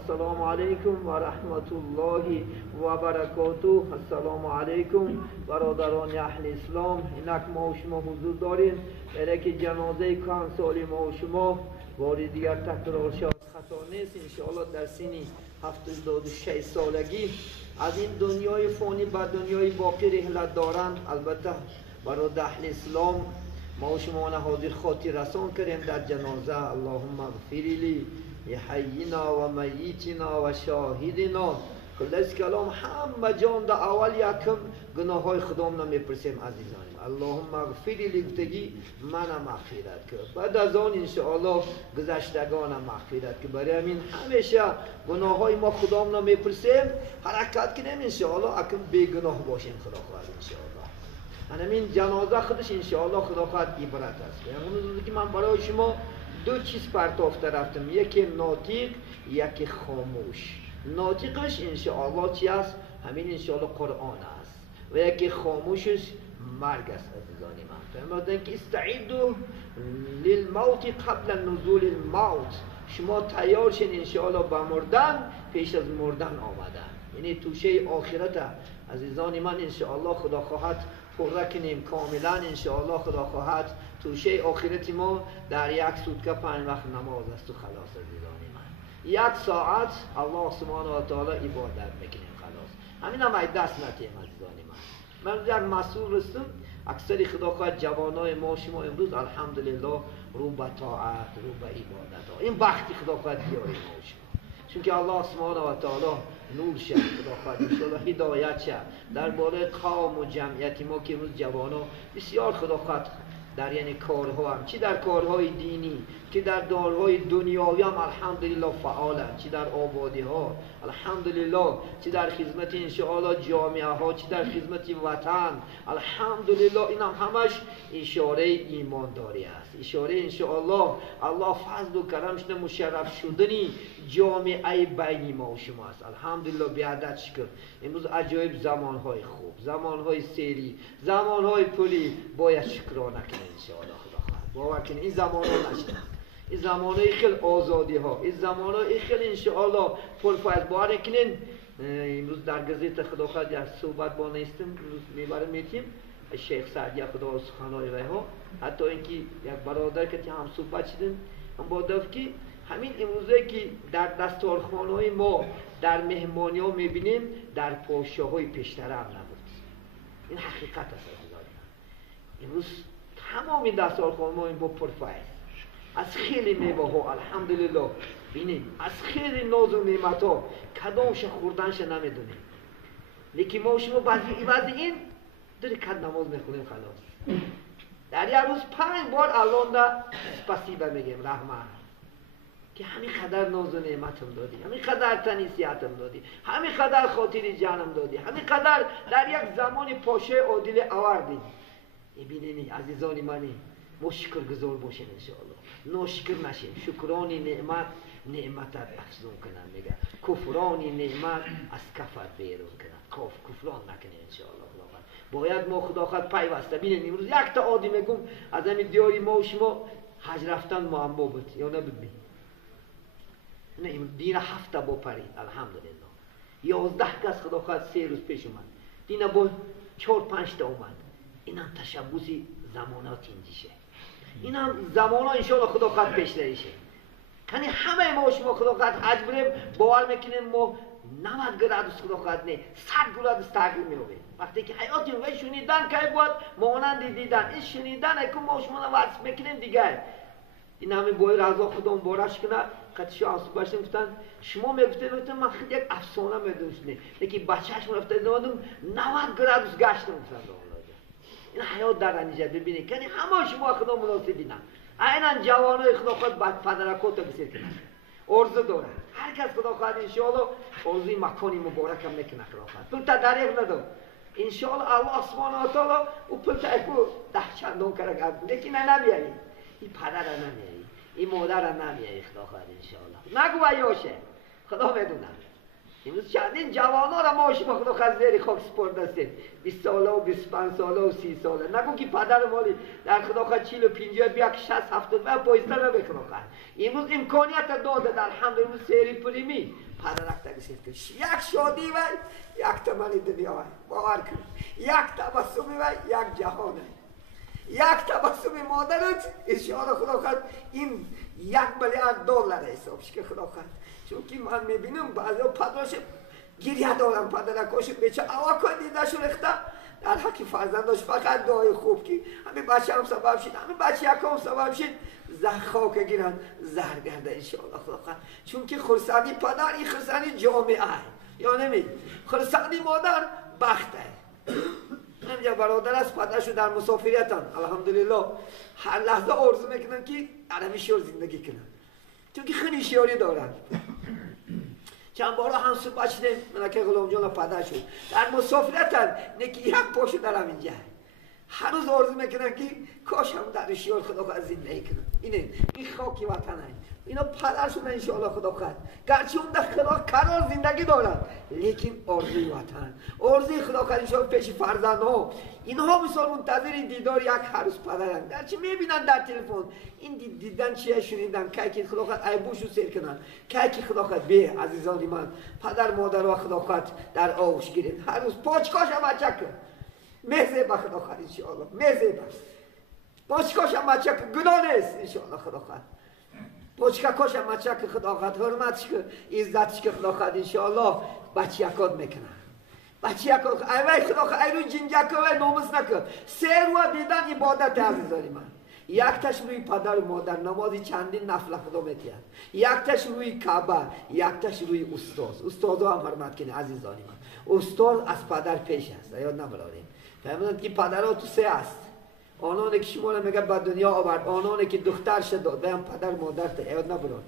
السلام علیکم و رحمت الله و برکاته. السلام علیکم برادران اهل اسلام. اینک ما و شما حضور داریم برای که جنازه کهن سالی ما و شما باری دیگر تکرار شد خطا نیست. انشاءالله در سن 76 سالگی از این دنیای فانی به دنیای باقی رحلت دارند. البته برای اهل اسلام ما و شما حاضر خاطر رسان کردیم در جنازه. اللهم اغفر لی حینا و میتنا و شاهدنا. خلاص کلام همه جان در اول یکم گناه های خدام نمیپرسیم عزیزانیم. اللهم اغفر لی گفتگی منم مغفرت کرد. بعد از آن انشاءالله گذشتگانم مغفرت کرد. برای همین همیشه گناه های ما خدام نمیپرسیم، حرکت کنیم انشاءالله اکم بی گناه باشیم خدا خواهد انشاءالله. همین جنازه خودش انشاءالله خدا خواهد عبرت است. اون روزی که من برای شما دو چیز پرتافته رفتم، یکی ناطق یکی خاموش. ناطقش انشاءالله چی است؟ همین انشاءالله قرآن است و یکی خاموشش مرگ است عزیزان من. فرمودن که استعیدوا للموت قبل نزول الموت. شما تیار شین انشاءالله به مردن پیش از مردن آمدن. یعنی توشه آخرت عزیزان من انشاءالله خدا خواهد پره کنیم کاملا. انشاءالله خدا خواهد توشه آخرت ما در یک سوتکه 5 وقت نماز است و خلاص عزیزان من. 1 ساعت الله سبحانه و تعالی عبادت میکنیم خلاص. همین هم دست نتیم عزیزان من. من در مسئول رستم اکثر خدا خواهد جوانای ما شما امروز الحمدلله رو به طاعت رو به عبادت ها. این بختی خدا خواهد بیاریم ما شما. چون که الله سبحانه و تعالی نور شد خدا خواهد انشاءالله هدایت شد درباره قوم و جمعیت ما که امروز جوانا بسیار خدا خواهد در یعنی کارها هم چی در کارهای دینی که در دارهای دنیاوی هم الحمدلله فعالند، چی در آبادی ها الحمدلله، چی در خدمت انشاءالله جامعه ها، چی در خدمت وطن الحمدلله. این هم همش اشاره ایمانداری است، اشاره انشاءالله الله فضل و کرمش مشرف شدنی جامعه بین ما و شما است. الحمدلله بیادت شکر. امروز عجایب زمانهای خوب، زمانهای سری، زمانهای پلی باید شکرانه کنیم انشاءالله خدا خواهد. باور کنید این زمانها نشد، این زمانهای خیلی آزادی ها، این زمانهای خیلی انشاءالله پرفیض. باور کنید امروز در گزیت خدا خواهد یک صحبت با نیستم امروز میبرم میتیم شیخ سعدی خدا سخنهای وی ها، حتی اینکه یک برادر که هم صحبت شدیم هم با دفت که همین امروزه که در دستارخانه‌های ما در مهمانی ها میبینیم در پادشاه های پیشتر هم نبود. این حقیقت است امروز تمام دستارخانه ما این با پرفیض از خیلی میوه ها الحمدلله بینیم، از خیلی ناز و نعمت ها کدامش خوردنش نمیدونیم. لیکن ما شما بعضی این داری کد نماز میخونیم خلاص. در یک روز 5 بار الان دا سپاسیبه میگیم رحمت که همین قدر ناز و نعمتم دادی، همین قدر تنیسیتم دادی، همین قدر خاطر جانم دادی، همین قدر در یک زمان پاشه عادل آوردی. ببینید عزیزان منی ما شکر گزار باشیم انشاءالله، ناشکر نشیم. شکرانی نعمت افزون کنن میگه، کفرانی نعمت از کفر بیرون کنن. کفران نکنه انشاءالله. باید ما خدا خواهد پیوسته. ببینید امروز یک تا عادی میگم از همین دیاری ما و شما حج رفتن معما بود یا نبود. نه دین 7 با پرید الحمدلله. 11 کس خدا خواهد 3 روز پیش اومد، دین با 4-5 تا اومد. این هم تشبوسی زمانات اینجیشه، این هم زمانا انشاءالله خدا خواهد پیش دریشه. یعنی همه ما شما خدا خواهد حج بریم باور میکنیم ما 90 گرادوس خدا خواهد نه 100 گرادوس تغییر میوه. وقتی که حیاتی رو شنیدن که بود مانند دیدن، این شنیدن که ما شما وصف میکنیم دیگر. این همه باید رضا خدا مبارش کنه. قدشو آسوب باشیم گفتن شما میگفتن من خیلی یک افسانه میدونستم، لیکن بچهش رفته دیدم 90 گرادوس گشتم گفتن. این حیات در انجام ببینید که همه شما خدا مناسبینن. اینن جوانای خدا خواهد بعد پدرکات بسیر کنن ارزو دارن. هر کس خدا خواهد انشاءالله ارزوی مکانی مبارک هم میکنه خدا خواهد. پلتا دریغ ندارم انشاءالله الله سبحانه و تعالی او پلتا اکو 10 چندان کرد لیکن نمیاری این پدر نمیاری این مادر نمیاری خدا خواهد انشاءالله. نگو ایاشه خدا میدونه. امروز چندین جوانا را ما شما خدا خواهد زیر خاک سپرد هستیم 20 ساله و 25 ساله و 30 ساله. نگو که پدر مالی در خدا خواهد 40 و 50 بیاک 60 70 و پایستر نبی خدا خواهد. امروز امکانیت داده در الحمدلله سری پریمی پدرک تگسید که یک شادی و یک تمنی دنیا و باور کن یک تبسمی و یک جهانه یک تبسم مادرت اشاره خدا خواهد این $1 میلیارد حسابش که خدا خواهد چون که من میبینم بعضی پدرش گریه دارم پدرکاش بچه اوا کن دیده شو رخته در حقی فرزنداش فقط دعای خوب که همه بچه هم سبب شد همه بچه یک هم سبب شد خاک گیرن زهر گرده انشاءالله خدا خواهد چون که خرسندی پدر این خرسندی جامعه یا نمی خرسندی مادر بخته اینجا برادر است پدرشو در مسافریتن الحمدلله هر لحظه آرزو میکنن که عربی شور زندگی کنن چون که خیلی شیاری دارن چند بارا هم صحبت شدیم ملکه غلام جان پدر شد در مسافرتن نکی یک پاشو دارم اینجا هر روز آرزو میکنن که کاش هم در شیار خدا خواهد زندگی کنن این خاکی وطن هست اینا پدر شدن انشاءالله خدا خواهد گرچه اون در خدا قرار زندگی دارن لیکن آرزوی وطن آرزوی خدا خواهد انشاءالله پیش فرزند ها اینها مثال منتظر دیدار یک هر روز پدرن گرچه میبینن در تلفن این دیدن چیه شنیدن که خدا خواهد عیبوشو سیر کنن که خدا خواهد به عزیزانی من پدر مادر و خدا خواهد در آغوش گیرین هر روز پاچکاش هم چک مزه با خدا خواهد انشاءالله مزه بس پاچکاش هم چک گناه نیست انشاءالله خدا خواهد پاچکاش هم چک خدا خواهد حرمتش که عزتش که خدا خواهد انشاءالله بچه یکاد میکنن بچه یکاد ایوه خدا خواهد ایرو جنجکه و ناموس نکن سه رو دیدن عبادت عزیزانی من یک تش روی پدر و مادر نمازی چندین نفل خدا میتید یک تش روی کعبه یک تش روی استاد هم حرمت کنه عزیزانی من استاد از پدر پیش است یاد نبراریم فهمیدند که پدرها تو سه است آنانی که شما رو میگه به دنیا آورد آنانی که دختر شد داد به هم پدر مادر تا یاد نبرار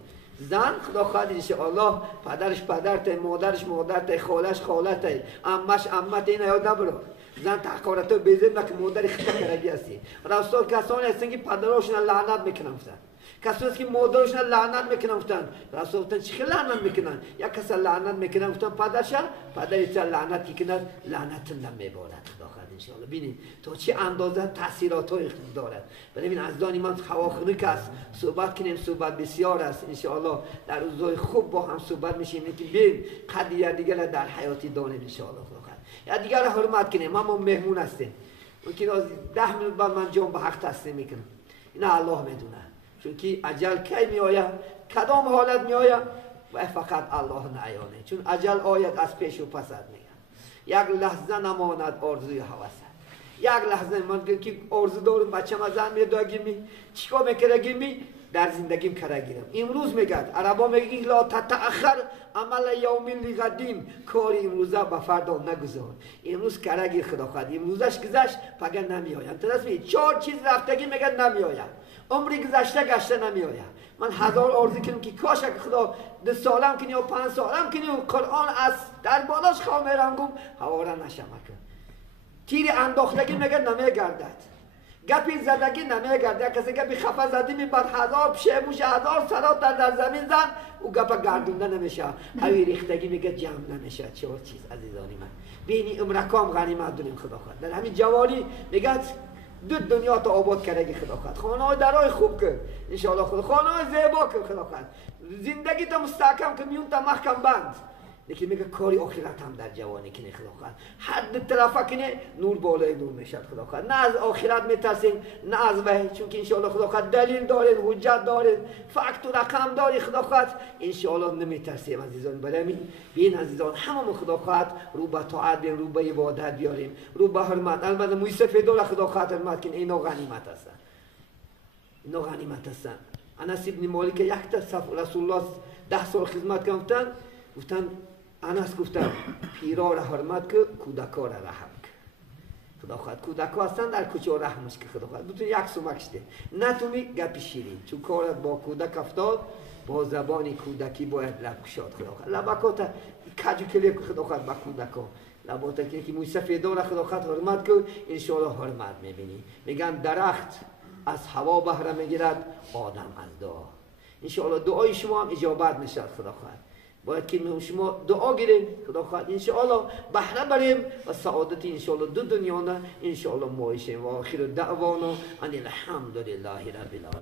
زن خدا خواهد انشاءالله پدرش پدرت مادرش مادرت خالش خالت عمش عمت این یاد نبرار زن تحقارت رو بیزید نکه مادر خطا کرگی هستی رسول کسانی هستن که پدرهاشون لعنت میکنن کسانی هست که مادرشون لعنت میکنن رسول گفتن چی لعنت میکنن یک کس لعنت میکنن گفتن پدرش پدرش لعنت میکنن لعنت نمیبارد خدا خواهد انشاءالله ببینید تا چه اندازه تاثیرات های دارد ببین از دانی من خواخری که است صحبت کنیم صحبت بسیار است انشاءالله در روزهای خوب با هم صحبت میشیم که ببین قضیه دیگر در حیاتی دانیم انشاءالله یا دیگر حرمت کنیم ما مهمون هستیم ممکن از 10 منوت بعد من جان به حق تسلیم میکنم این الله میدونه چون که اجل کی میآید کدام حالت میآید و فقط الله نیانه چون اجل آید از پیش و پست میگم یک لحظه نماند آرزوی هوست یک لحظه من که آرزو دارم بچه‌م از زن میاد گیمی چیکار میکنه گیمی در زندگیم کرگیرم امروز میگد عربا میگن لا تتأخر عمل یوم لغدین کار امروزه به فردا نگذار امروز کرگیر خدا خواهد امروزش گذشت پگه نمیآید درست 4 چیز رفتگی میگن نمیآید عمری گذشته گشته نمیآید من هزار آرزو کنم که کاش که خدا 2 سالم کنی و 5 سالم کنی و قرآن از در بالاش خواه میرنگم هواره نشم کن تیر انداختگی میگن نمیگردد گپی زدگی نمیگرده کسی گپی خفه زدی می بعد 1000 پشیموش 1000 سرات در زمین زن او گپ گردونده نمیشه اوی ریختگی میگه جمع نمیشه 4 چیز عزیزانی من بینی عمرکام غنیمت دونیم خدا خواهد در همین جوانی میگه دو دنیا تا آباد کرده خدا خواهد خانه های درای خوب که انشاءالله خدا خانه های زیبا که خدا خواهد زندگی تا مستحکم که میون تا محکم بند لیکن میگه کاری آخرت هم در جوانی کنه خدا خواهد حد طرفه کنه نور بالای نور میشد خدا خواهد نه از آخرت میترسیم نه از وحی چون که انشاءالله خدا خواهد دلیل دارین حجت دارین فکت و رقم داری خدا خواهد انشاءالله نمیترسیم عزیزان برامین بین عزیزان همه خدا خواهد رو به طاعت بیاریم رو به عبادت بیاریم رو به حرمت البته موسی دور خدا خواهد حرمت کنه اینا غنیمت هستن اینا غنیمت هستن انس ابن مالک یک تا رسول الله 10 سال خدمت گفتن انس گفتن پیرا را حرمت که کودکا را رحم که خدا خواهد کودکا هستن در کوچه رحمش که خدا خواهد بتونی یک سومکش ده نتونی گپی شیرین چون کارت با کودک افتاد با زبانی کودکی باید لب کشاد خدا خواهد لبکات کجو کلی خدا خواهد با کودکا لباتا که موسی فیدا خدا خواهد حرمت که انشاءالله حرمت میبینی میگن درخت از هوا بهره میگیرد آدم از دعا انشاءالله دعای شما هم اجابت میشد خدا خواهد باید که شما دعا گیریم خدا خواهد انشاءالله بهره بریم و سعادت انشاءالله دو دنیا نه انشاءالله معیشیم و آخر دعوانا ان الحمدلله رب العالمین.